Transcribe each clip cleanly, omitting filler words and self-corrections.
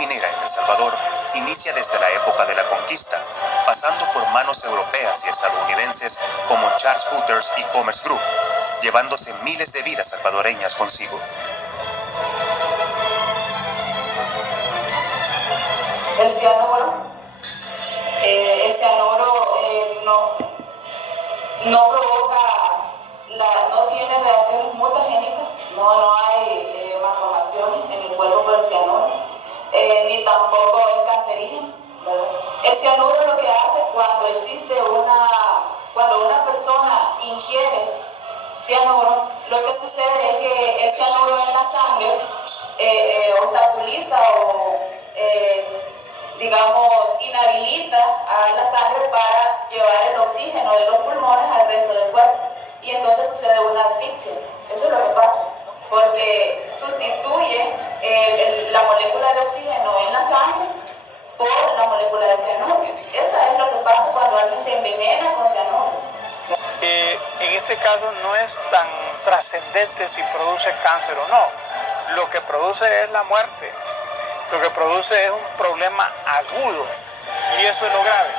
minera en El Salvador inicia desde la época de la conquista, pasando por manos europeas y estadounidenses como Charles Booters y Commerce Group, llevándose miles de vidas salvadoreñas consigo. El cianuro no provoca, no tiene reacciones mutagénicas, no hay malformaciones en el cuerpo por el cianuro, ni tampoco es cancerígeno, ¿verdad? El cianuro lo que hace cuando una persona ingiere cianuro, lo que sucede es que el cianuro en la sangre obstaculiza o inhabilita a la sangre para llevar el oxígeno de los pulmones al resto del cuerpo, y entonces sucede una asfixia. Eso es lo que pasa, porque sustituye la molécula de oxígeno en la sangre por la molécula de cianuro. Eso es lo que pasa cuando alguien se envenena con cianuro. En este caso no es tan trascendente si produce cáncer o no. Lo que produce es la muerte. Lo que produce es un problema agudo, y eso es lo grave.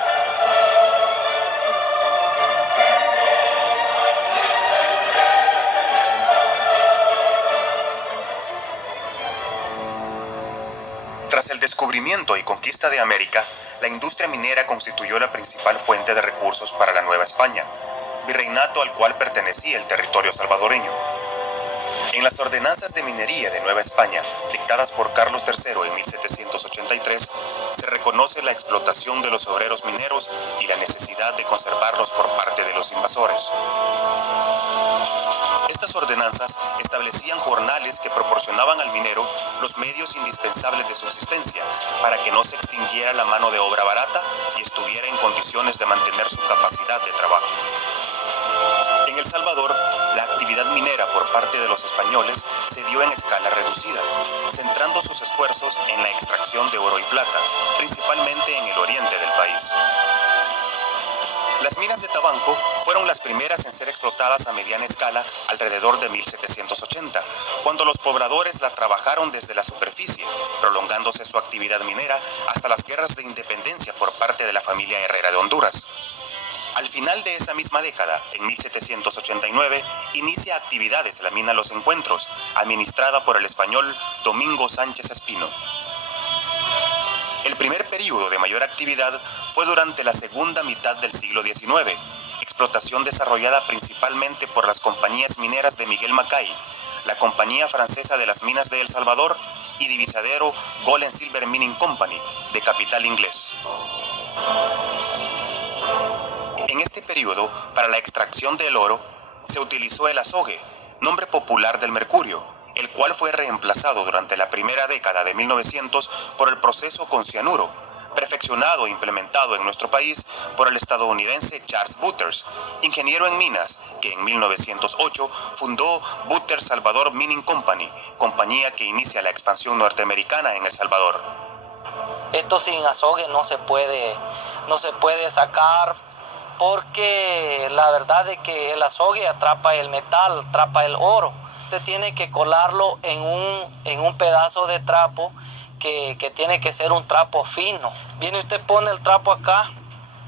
Tras el descubrimiento y conquista de América, la industria minera constituyó la principal fuente de recursos para la Nueva España, virreinato al cual pertenecía el territorio salvadoreño. En las ordenanzas de minería de Nueva España, dictadas por Carlos III en 1783, se reconoce la explotación de los obreros mineros y la necesidad de conservarlos por parte de los invasores. Estas ordenanzas establecían jornales que proporcionaban al minero los medios indispensables de subsistencia para que no se extinguiera la mano de obra barata y estuviera en condiciones de mantener su capacidad de trabajo. En El Salvador, la actividad minera por parte de los españoles se dio en escala reducida, centrando sus esfuerzos en la extracción de oro y plata, principalmente en el oriente del país. Las minas de Tabanco fueron las primeras en ser explotadas a mediana escala alrededor de 1780, cuando los pobladores la trabajaron desde la superficie, prolongándose su actividad minera hasta las guerras de independencia por parte de la familia Herrera de Honduras. Al final de esa misma década, en 1789, inicia actividades la mina Los Encuentros, administrada por el español Domingo Sánchez Espino. El primer período de mayor actividad fue durante la segunda mitad del siglo XIX, explotación desarrollada principalmente por las compañías mineras de Miguel Mackay, la Compañía Francesa de las Minas de El Salvador y divisadero Gold and Silver Mining Company, de capital inglés. En este periodo, para la extracción del oro, se utilizó el azogue, nombre popular del mercurio, el cual fue reemplazado durante la primera década de 1900 por el proceso con cianuro, perfeccionado e implementado en nuestro país por el estadounidense Charles Booters, ingeniero en minas, que en 1908 fundó Booters Salvador Mining Company, compañía que inicia la expansión norteamericana en El Salvador. Esto sin azogue no se puede sacar, porque la verdad es que el azogue atrapa el metal, atrapa el oro. Usted tiene que colarlo en un pedazo de trapo que tiene que ser un trapo fino. Viene usted, pone el trapo acá,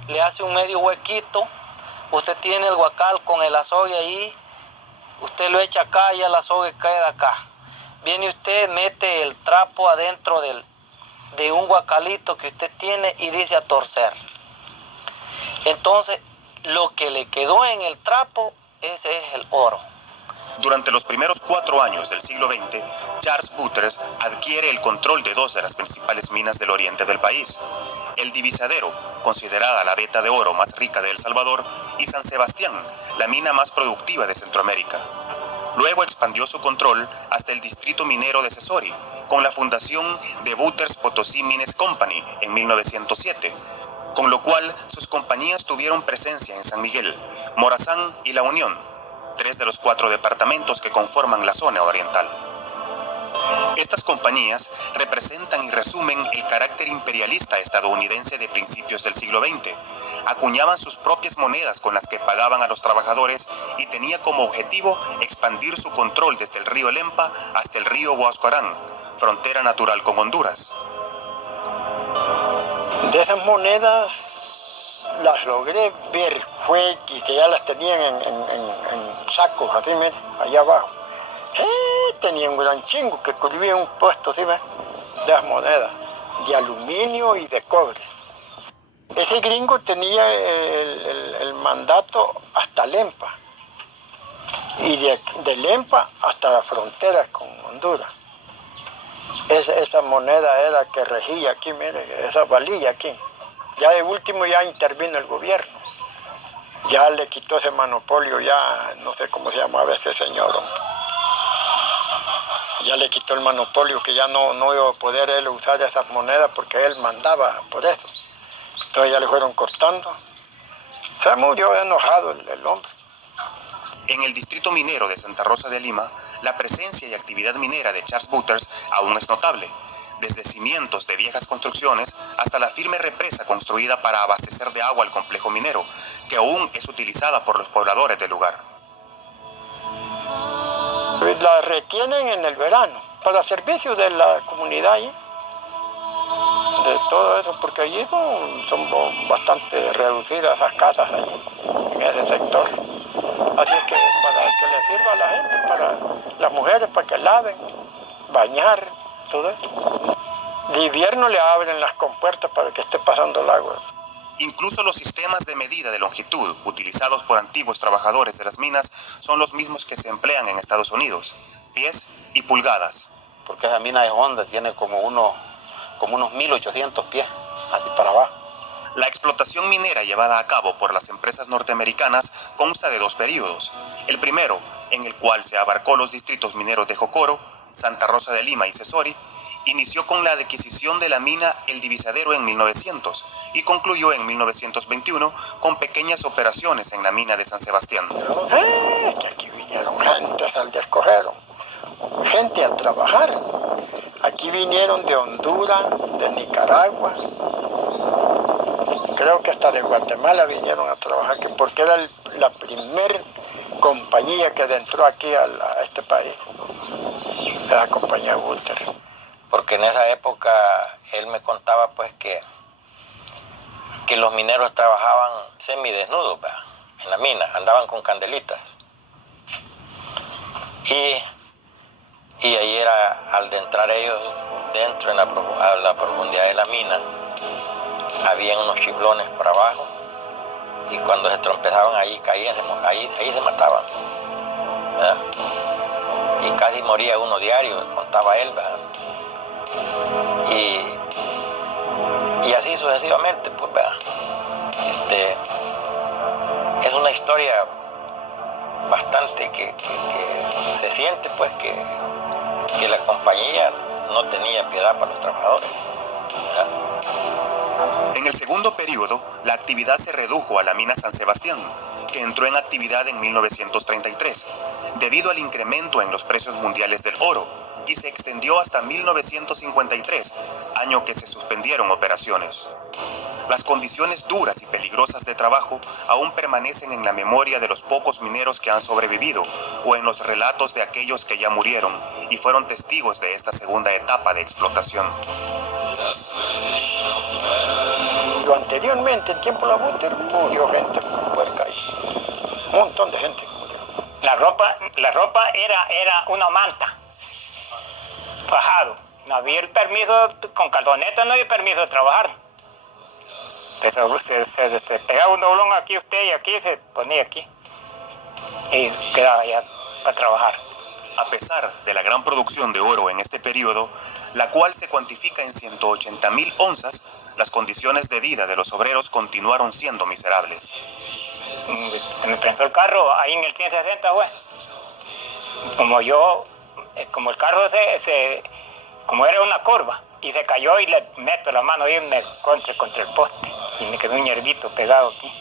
le hace un medio huequito, usted tiene el guacal con el azogue ahí, usted lo echa acá y el azogue queda acá. Viene usted, mete el trapo adentro de un guacalito que usted tiene y dice a torcer. Entonces, lo que le quedó en el trapo, ese es el oro. Durante los primeros 4 años del siglo XX, Charles Booters adquiere el control de 2 de las principales minas del oriente del país: el Divisadero, considerada la veta de oro más rica de El Salvador, y San Sebastián, la mina más productiva de Centroamérica. Luego expandió su control hasta el distrito minero de Cesori, con la fundación de Booters Potosí Mines Company en 1907, con lo cual sus compañías tuvieron presencia en San Miguel, Morazán y La Unión, 3 de los 4 departamentos que conforman la zona oriental. Estas compañías representan y resumen el carácter imperialista estadounidense de principios del siglo XX. Acuñaban sus propias monedas con las que pagaban a los trabajadores y tenía como objetivo expandir su control desde el río Lempa hasta el río Huascarán, frontera natural con Honduras. De esas monedas las logré ver, fue que ya las tenían en sacos, así, mira, allá abajo. Tenían un gran chingo que cubría un puesto, ¿sí ves? De las monedas, de aluminio y de cobre. Ese gringo tenía el mandato hasta Lempa, y de Lempa hasta la frontera con Honduras. Esa moneda era que regía aquí, mire, esa valilla aquí. Ya de último ya intervino el gobierno. Ya le quitó ese monopolio, ya no sé cómo se llamaba ese señor. Ya le quitó el monopolio, que ya no iba a poder él usar esas monedas porque él mandaba por eso. Entonces ya le fueron cortando. Se murió enojado el hombre. En el distrito minero de Santa Rosa de Lima, la presencia y actividad minera de Charles Butters aún es notable, desde cimientos de viejas construcciones hasta la firme represa construida para abastecer de agua al complejo minero, que aún es utilizada por los pobladores del lugar. La retienen en el verano, para servicio de la comunidad ahí, de todo eso, porque allí son bastante reducidas esas casas ahí, en ese sector. Así es que para que le sirva a la gente, para las mujeres, para que laven, bañar, todo eso. De invierno le abren las compuertas para que esté pasando el agua. Incluso los sistemas de medida de longitud utilizados por antiguos trabajadores de las minas son los mismos que se emplean en Estados Unidos, pies y pulgadas. Porque esa mina de Honda tiene como unos 1800 pies, así para abajo. La explotación minera llevada a cabo por las empresas norteamericanas consta de 2 periodos. El primero, en el cual se abarcó los distritos mineros de Jocoro, Santa Rosa de Lima y Cesori, inició con la adquisición de la mina El Divisadero en 1900 y concluyó en 1921 con pequeñas operaciones en la mina de San Sebastián. Que aquí vinieron gentes al descogero, gente a trabajar. Aquí vinieron de Honduras, de Nicaragua, creo que hasta de Guatemala vinieron a trabajar aquí, porque era la primer compañía que entró aquí a este país, la compañía Butters. Porque en esa época él me contaba pues que los mineros trabajaban semidesnudos, ¿verdad? En la mina, andaban con candelitas. Y ahí era, al de entrar ellos dentro a la profundidad de la mina, habían unos chiflones por abajo, y cuando se trompezaban ahí caían, ahí se mataban, ¿verdad? Y casi moría uno diario, contaba él, ¿verdad? Y así sucesivamente, pues, ¿verdad? Es una historia bastante que se siente, pues, que la compañía no tenía piedad para los trabajadores, ¿verdad? En el segundo periodo, la actividad se redujo a la mina San Sebastián, que entró en actividad en 1933, debido al incremento en los precios mundiales del oro, y se extendió hasta 1953, año que se suspendieron operaciones. Las condiciones duras y peligrosas de trabajo aún permanecen en la memoria de los pocos mineros que han sobrevivido o en los relatos de aquellos que ya murieron y fueron testigos de esta segunda etapa de explotación. Anteriormente, en tiempo de la Butters, murió gente puerca ahí. Un montón de gente murió. La ropa era una manta, fajado. No había el permiso, con calzoneta no había permiso de trabajar. Se pegaba un doblón aquí usted y aquí se ponía aquí. Y quedaba ya a trabajar. A pesar de la gran producción de oro en este periodo, la cual se cuantifica en 180,000 onzas, las condiciones de vida de los obreros continuaron siendo miserables. Se me prensó el carro ahí en el 160, güey. Como el carro como era una curva, y se cayó y le meto la mano y me contra el poste, y me quedó un hierbito pegado aquí.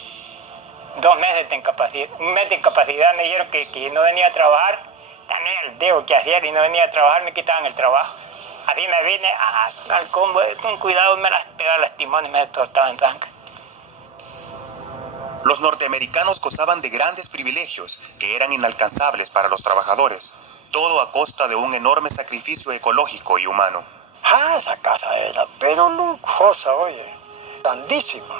2 meses de incapacidad, un mes de incapacidad me dijeron que no venía a trabajar, tenía el dedo que hacer y no venía a trabajar, me quitaban el trabajo. Así me vine al combo, con cuidado me las pegaba las timones y me tortaba en sangre. Los norteamericanos gozaban de grandes privilegios que eran inalcanzables para los trabajadores, todo a costa de un enorme sacrificio ecológico y humano. Esa casa era pero lujosa, oye. grandísima.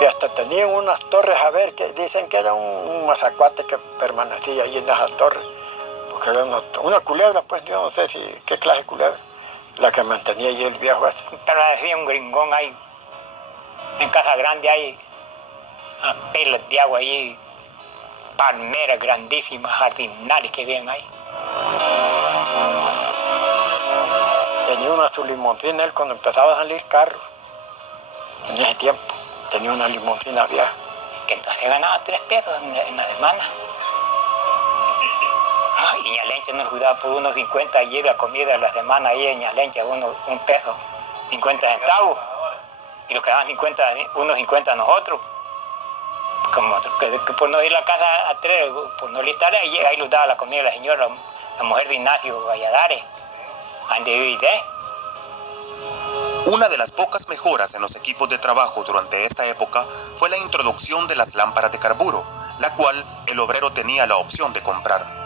Y hasta tenían unas torres, a ver, que dicen que era un mazacuate que permanecía ahí en esas torres. Porque era una culebra, pues yo no sé qué clase de culebra, la que mantenía ahí el viejo ese. Pero decía un gringón ahí, en Casa Grande hay pelas de agua ahí, palmeras grandísimas, jardinales que vienen ahí. Tenía una su limoncina él cuando empezaba a salir carros. En ese tiempo tenía una limoncina vieja. Que entonces ganaba 3 pesos en la semana. Y Ñalencha nos cuidaba por 1.50 allí la comida de la semana ahí en Ñalencha, 1 peso, 50 centavos. Y los que daban 1.50 a nosotros. Como que por no ir a la casa a 3, por no listar, ahí los daba la comida la señora, la mujer de Ignacio Valladares, donde vivía. Una de las pocas mejoras en los equipos de trabajo durante esta época fue la introducción de las lámparas de carburo, la cual el obrero tenía la opción de comprar.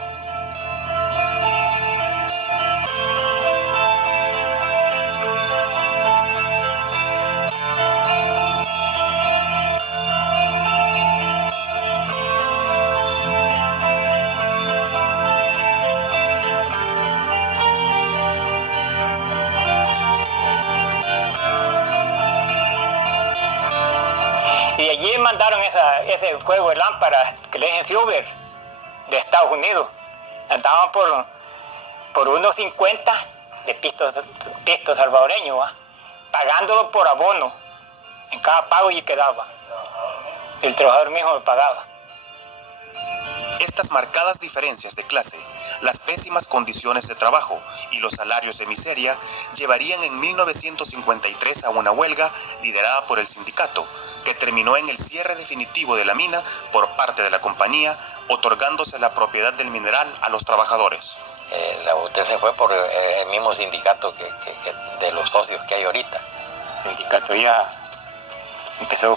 Y de allí mandaron ese juego de lámparas que le dicen Silver de Estados Unidos. Andaban por 1.50 de pisto salvadoreño, ¿va? Pagándolo por abono. En cada pago y quedaba. El trabajador mismo lo pagaba. Estas marcadas diferencias de clase, las pésimas condiciones de trabajo y los salarios de miseria llevarían en 1953 a una huelga liderada por el sindicato, que terminó en el cierre definitivo de la mina por parte de la compañía, otorgándose la propiedad del mineral a los trabajadores. La UTE se fue por el mismo sindicato que de los socios que hay ahorita. El sindicato ya empezó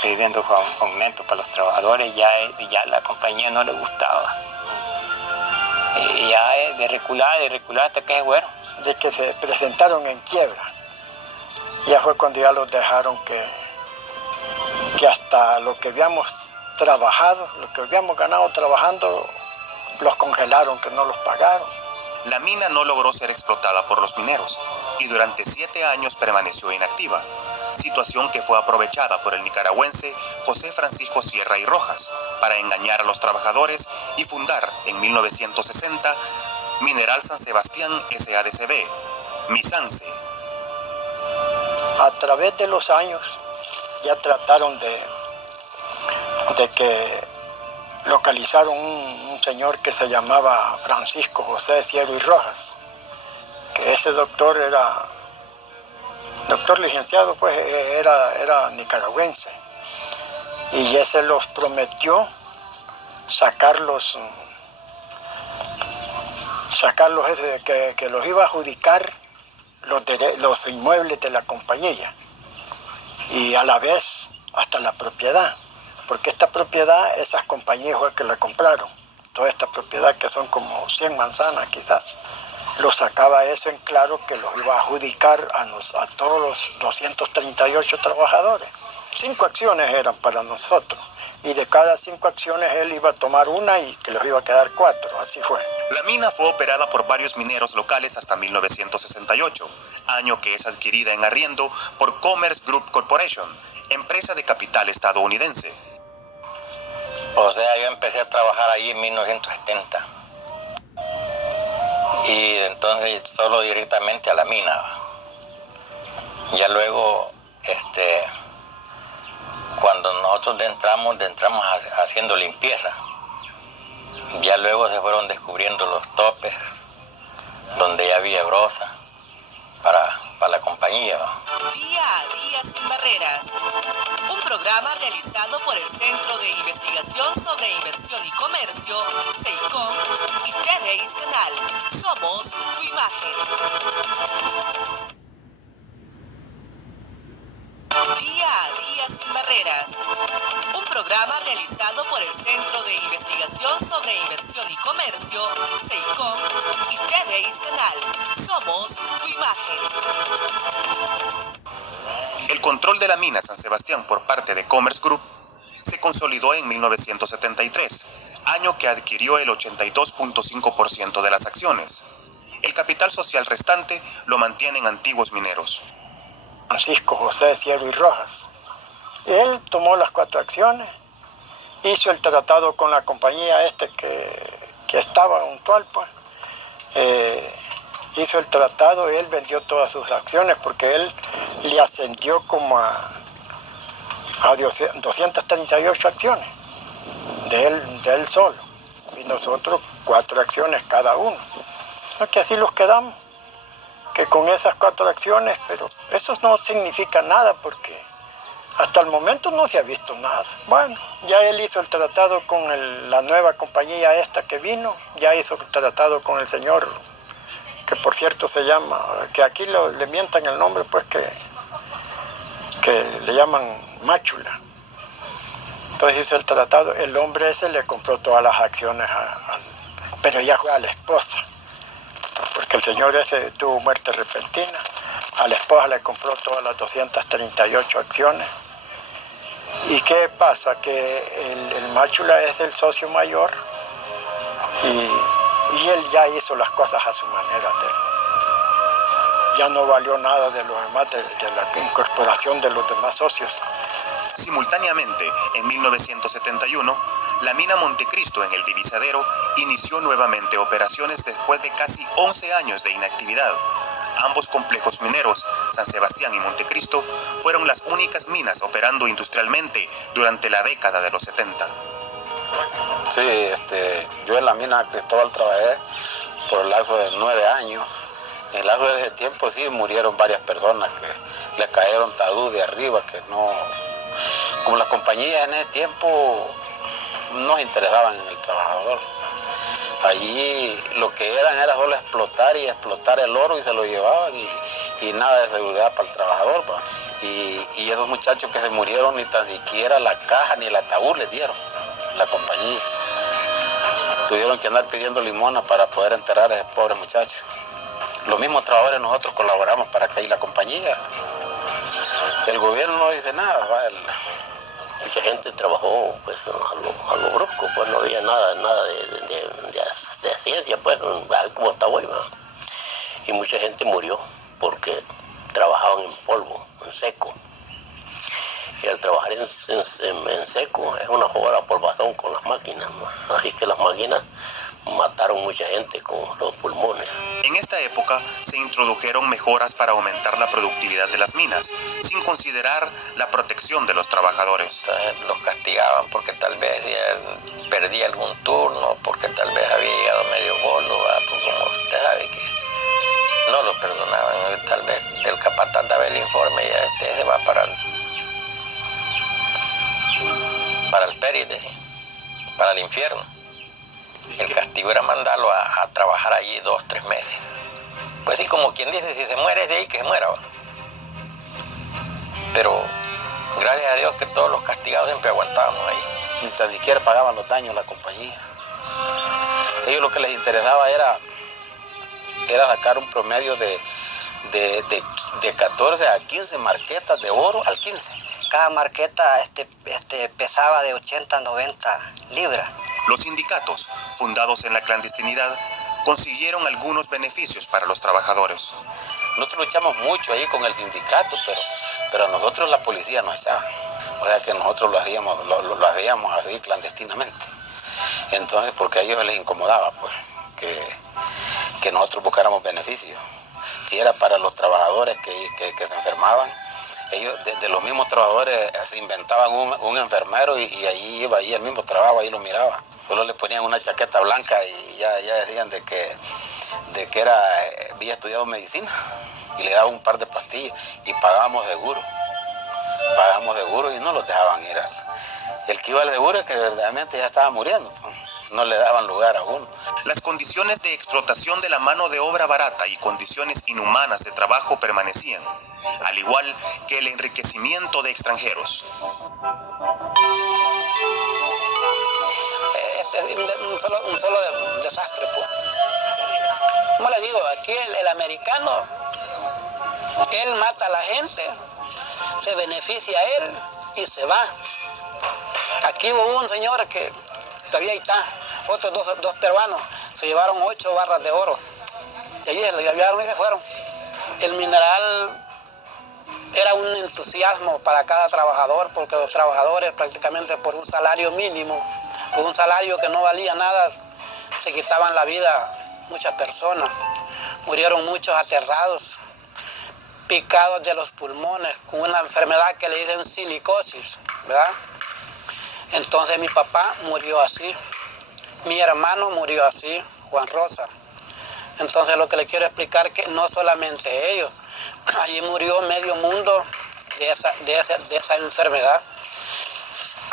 pidiendo aumento para los trabajadores, ya la compañía no le gustaba. Y ya de recular hasta que se fueron. De que se presentaron en quiebra. Ya fue cuando ya los dejaron que hasta lo que habíamos trabajado, lo que habíamos ganado trabajando, los congelaron, que no los pagaron. La mina no logró ser explotada por los mineros y durante 7 años permaneció inactiva, situación que fue aprovechada por el nicaragüense José Francisco Sierra y Rojas para engañar a los trabajadores y fundar en 1960 Mineral San Sebastián SADCB, Misance. A través de los años ya trataron de que localizaron un señor que se llamaba Francisco José Sierra y Rojas, que ese doctor era doctor licenciado, pues era nicaragüense, y ese los prometió sacarlos que los iba a adjudicar los inmuebles de la compañía y a la vez hasta la propiedad, porque esta propiedad, esas compañías fue que la compraron, toda esta propiedad que son como 100 manzanas quizás, lo sacaba eso en claro que los iba a adjudicar a todos los 238 trabajadores. 5 acciones eran para nosotros y de cada 5 acciones él iba a tomar una y que les iba a quedar 4, así fue. La mina fue operada por varios mineros locales hasta 1968, año que es adquirida en arriendo por Commerce Group Corporation, empresa de capital estadounidense. O sea, yo empecé a trabajar ahí en 1970. Y entonces solo directamente a la mina. Ya luego, cuando nosotros entramos haciendo limpieza. Ya luego se fueron descubriendo los topes, donde ya había brosa para la compañía. Día a día sin barreras. Un programa realizado por el Centro de Investigación sobre Inversión y Comercio, CEICOM, y TVIS Canal. Somos tu imagen. Día a día sin barreras. Un programa realizado por el Centro de Investigación sobre Inversión y Comercio, CEICOM, y TVIS Canal. Somos tu imagen. El control de la mina San Sebastián por parte de Commerce Group se consolidó en 1973, año que adquirió el 82.5% de las acciones. El capital social restante lo mantienen antiguos mineros. Francisco José Cierro y Rojas. Él tomó las 4 acciones, hizo el tratado con la compañía que estaba juntual, pues. Hizo el tratado, él vendió todas sus acciones porque él le ascendió como a 238 acciones de él solo, y nosotros 4 acciones cada uno. Que así los quedamos, que con esas 4 acciones, pero eso no significa nada porque hasta el momento no se ha visto nada. Bueno, ya él hizo el tratado con la nueva compañía que vino, ya hizo el tratado con el señor, que por cierto se llama, que aquí le mientan el nombre, pues que le llaman Máchula. Entonces hizo el tratado, el hombre ese le compró todas las acciones, pero ya fue a la esposa, porque el señor ese tuvo muerte repentina. A la esposa le compró todas las 238 acciones. ¿Y qué pasa? Que el Máchula es el socio mayor y él ya hizo las cosas a su manera. Ya no valió nada de los demás, de la incorporación de los demás socios. Simultáneamente, en 1971, la mina Montecristo en el Divisadero inició nuevamente operaciones después de casi 11 años de inactividad. Ambos complejos mineros, San Sebastián y Montecristo, fueron las únicas minas operando industrialmente durante la década de los 70. Sí, yo en la mina Cristóbal trabajé por el lapso de 9 años. En el lapso de ese tiempo sí murieron varias personas que le cayeron talud de arriba, que no... Como las compañías en ese tiempo no se interesaban en el trabajador. Allí lo que era solo explotar el oro y se lo llevaban y nada de seguridad para el trabajador. Y esos muchachos que se murieron ni tan siquiera la caja ni el ataúd les dieron, la compañía. Tuvieron que andar pidiendo limona para poder enterrar a esos pobres muchachos. Los mismos trabajadores nosotros colaboramos para que ahí la compañía. El gobierno no dice nada. Mucha gente trabajó pues a lo brusco, pues no había nada de ciencia, pues como está hoy, ¿verdad? Y mucha gente murió porque trabajaban en polvo, en seco. Y al trabajar en seco es una jugada polvazón con las máquinas, ¿no? Así que las máquinas mataron mucha gente con los pulmones. En esta época se introdujeron mejoras para aumentar la productividad de las minas, sin considerar la protección de los trabajadores. Los castigaban porque tal vez perdía algún turno, porque tal vez había llegado medio bolo, pues como usted sabe que no lo perdonaban. Tal vez el capataz daba el informe y ya se va para el périte, para el infierno. El castigo era mandarlo a trabajar allí 2, 3 meses. Pues sí, como quien dice, si se muere de ahí, que se muera. Pero gracias a Dios que todos los castigados siempre aguantábamos ahí. Ni tan siquiera pagaban los daños la compañía. Ellos lo que les interesaba era sacar un promedio de 14 a 15 marquetas de oro al 15. Cada marqueta pesaba de 80 a 90 libras. Los sindicatos, fundados en la clandestinidad, consiguieron algunos beneficios para los trabajadores. Nosotros luchamos mucho ahí con el sindicato, pero a nosotros la policía nos echaba. O sea que nosotros lo hacíamos así clandestinamente. Entonces, porque a ellos les incomodaba, pues, que nosotros buscáramos beneficios. Si era para los trabajadores que se enfermaban, ellos, de los mismos trabajadores, se inventaban un enfermero y allí iba, ahí el mismo trabajo, ahí lo miraba. Solo le ponían una chaqueta blanca y ya decían de que había estudiado medicina y le daban un par de pastillas y pagábamos seguro y no los dejaban ir. El que iba al seguro es que verdaderamente ya estaba muriendo, no le daban lugar a uno. Las condiciones de explotación de la mano de obra barata y condiciones inhumanas de trabajo permanecían, al igual que el enriquecimiento de extranjeros. Un solo desastre, pues. Como le digo, aquí el americano, él mata a la gente, se beneficia él y se va. Aquí hubo un señor que todavía ahí está, otros dos peruanos, se llevaron 8 barras de oro. Y allí se lo llevaron y se fueron. El mineral era un entusiasmo para cada trabajador, porque los trabajadores prácticamente por un salario mínimo, por un salario que no valía nada, se quitaban la vida muchas personas. Murieron muchos aterrados, picados de los pulmones, con una enfermedad que le dicen silicosis, ¿verdad? Entonces mi papá murió así, mi hermano murió así, Juan Rosa. Entonces lo que le quiero explicar es que no solamente ellos, allí murió medio mundo de esa enfermedad.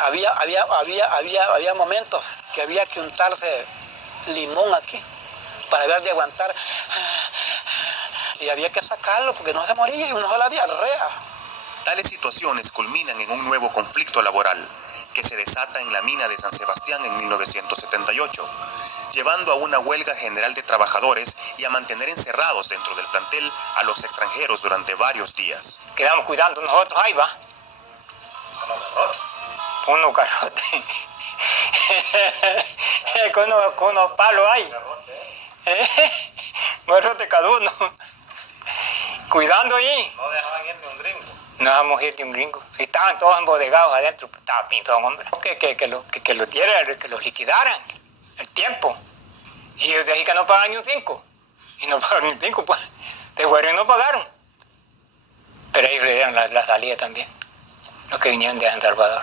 Había momentos que había que untarse limón aquí para ver de aguantar y había que sacarlo porque no se moría y uno se la diarrea. Tales situaciones culminan en un nuevo conflicto laboral que se desata en la mina de San Sebastián en 1978, llevando a una huelga general de trabajadores y a mantener encerrados dentro del plantel a los extranjeros durante varios días. Quedamos cuidando nosotros, ahí va. Unos garrotes. con unos palos ahí. Garrote cada uno. Cuidando ahí. No dejaban ir ni un gringo. No dejamos ir de un gringo. Estaban todos embodegados adentro, pues, estaba pintado, hombre. Que los dieran, que los liquidaran el tiempo. Y ellos dijeron que no pagaban ni un 5. Y no pagaron ni un 5, pues. De fueron y no pagaron. Pero ellos le dieron la salida también. Los que vinieron de San Salvador.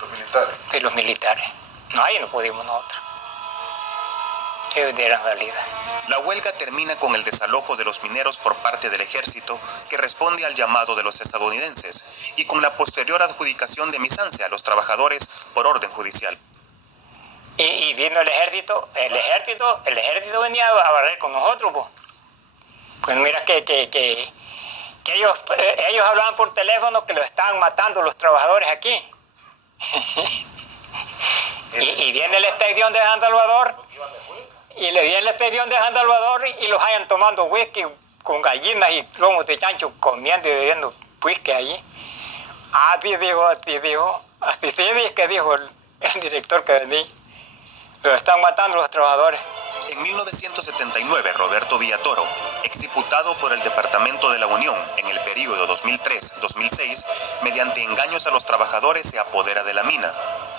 ¿Los militares? Sí, los militares. No, ahí no pudimos nosotros. Ellos dieron salida. La huelga termina con el desalojo de los mineros por parte del ejército, que responde al llamado de los estadounidenses, y con la posterior adjudicación de Misance a los trabajadores por orden judicial. Y vino el ejército venía a barrer con nosotros, pues. Pues mira que ellos hablaban por teléfono que los estaban matando los trabajadores aquí. y viene la expedición de San Salvador. Y le viene la expedición de San Salvador y los hayan tomando whisky con gallinas y lomos de chancho, comiendo y bebiendo whisky allí. Así sí es que dijo el director que vendí. Los están matando los trabajadores. En 1979, Roberto Villatoro, exdiputado por el Departamento de la Unión en el período 2003-2006, mediante engaños a los trabajadores se apodera de la mina.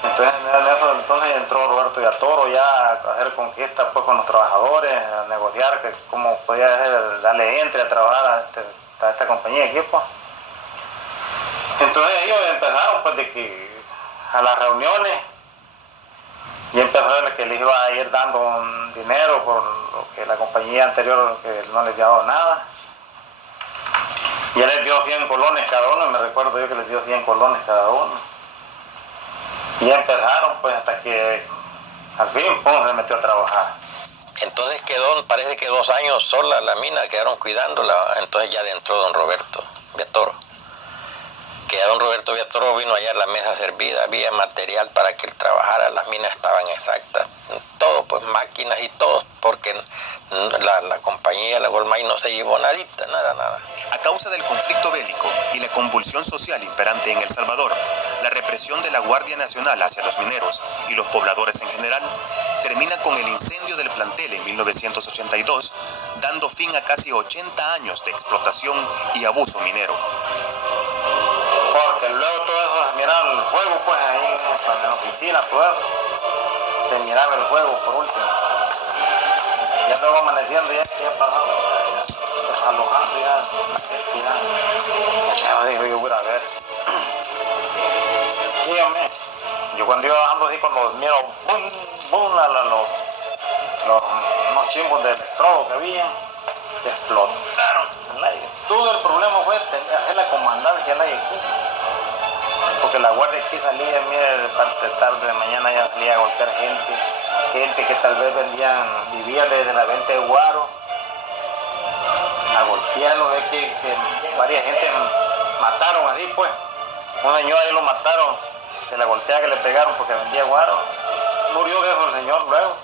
Entonces entró Roberto Villatoro ya a hacer conquistas pues, con los trabajadores, a negociar que cómo podía darle entre a trabajar a esta compañía de equipo. Entonces ellos empezaron pues de que a las reuniones y empezó que les iba a ir dando un dinero por lo que la compañía anterior que no les había dado nada. Ya les dio 100 colones cada uno, me recuerdo yo que les dio 100 colones cada uno. Y empezaron pues hasta que al fin se metió a trabajar. Entonces parece que 2 años sola la mina, quedaron cuidándola, entonces ya entró don Roberto Villatoro. Que don Roberto Villatoro vino allá a la mesa servida, había material para que él trabajara, las minas estaban exactas, todo, pues máquinas y todo, porque la compañía, la Goldmine no se llevó nadita, nada. A causa del conflicto bélico y la convulsión social imperante en El Salvador, la represión de la Guardia Nacional hacia los mineros y los pobladores en general termina con el incendio del plantel en 1982, dando fin a casi 80 años de explotación y abuso minero. Porque luego todo eso se miraba el juego, pues ahí en la oficina, todo eso, se miraba el juego por último. Ya luego amaneciendo, ya pasaba, desalojando ya la gente, ya digo yo, voy a ver. Sí, hombre, yo cuando iba bajando así, cuando miro, boom, unos chimbos de electrodo que había, explotaron. Todo el problema fue hacer la comandancia aquí. Porque la guardia aquí salía, mire, de parte tarde de mañana ya salía a golpear gente que tal vez vivía desde la venta de guaro, a golpearlo, ve que varias gente mataron así pues. Un señor ahí lo mataron de la golpeada que le pegaron porque vendía guaro. Murió de eso el señor luego.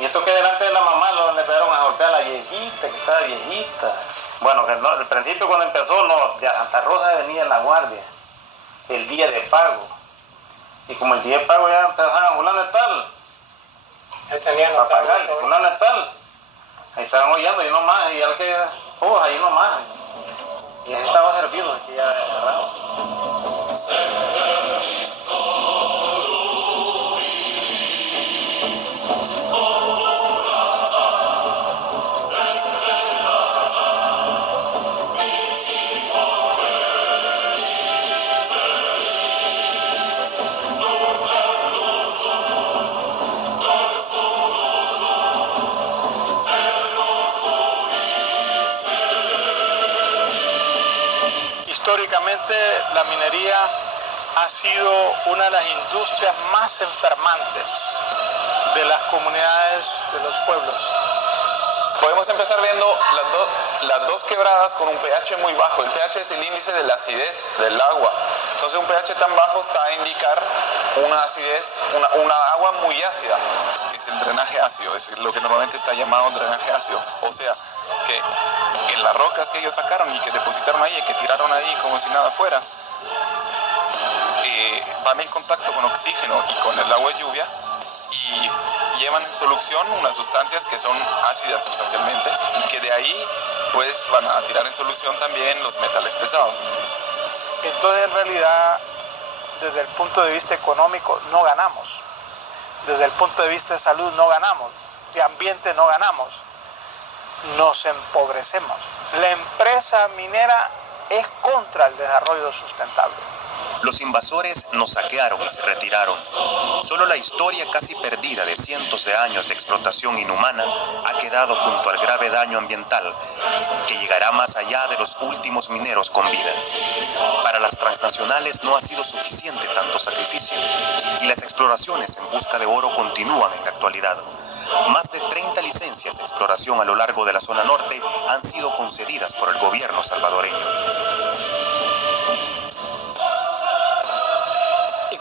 Y esto que delante de la mamá le pegaron a golpear a la viejita, que estaba viejita. Bueno, que no, al principio cuando empezó, no, de Santa Rosa venía la guardia, el día de pago. Y como el día de pago ya empezaban, fulano es tal, para pagar, fulano es tal. Ahí estaban oyendo y no más, y al que, ahí no más. Y así estaba servido, aquí ya agarrado. Históricamente la minería ha sido una de las industrias más enfermantes de las comunidades, de los pueblos. Podemos empezar viendo las dos quebradas con un pH muy bajo. El pH es el índice de la acidez del agua. Entonces un pH tan bajo está a indicar una acidez, una agua muy ácida. Es el drenaje ácido, es lo que normalmente está llamado drenaje ácido. O sea, que en las rocas que ellos sacaron y que depositaron ahí, que tiraron ahí como si nada fuera, van en contacto con oxígeno y con el agua de lluvia y llevan en solución unas sustancias que son ácidas sustancialmente y que de ahí pues van a tirar en solución también los metales pesados. Entonces en realidad desde el punto de vista económico no ganamos, desde el punto de vista de salud no ganamos, de ambiente no ganamos, nos empobrecemos. La empresa minera es contra el desarrollo sustentable. Los invasores nos saquearon y se retiraron. Solo la historia casi perdida de cientos de años de explotación inhumana ha quedado junto al grave daño ambiental que llegará más allá de los últimos mineros con vida. Para las transnacionales no ha sido suficiente tanto sacrificio y las exploraciones en busca de oro continúan en la actualidad. Más de 30 licencias de exploración a lo largo de la zona norte han sido concedidas por el gobierno salvadoreño.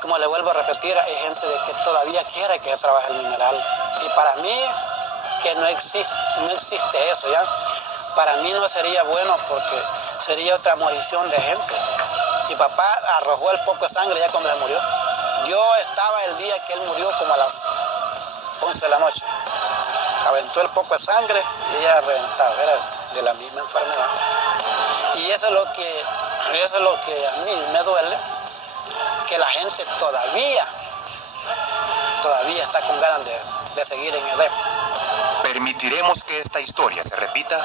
Como le vuelvo a repetir, hay gente de que todavía quiere que trabaje el mineral. Y para mí, que no existe eso, ¿ya? Para mí no sería bueno porque sería otra morición de gente. Mi papá arrojó el poco de sangre ya cuando se murió. Yo estaba el día que él murió como a las 11 de la noche. Aventó el poco de sangre y ella reventaba, era de la misma enfermedad. Y eso es lo que a mí me duele, que la gente todavía está con ganas de seguir en el rep. ¿Permitiremos que esta historia se repita?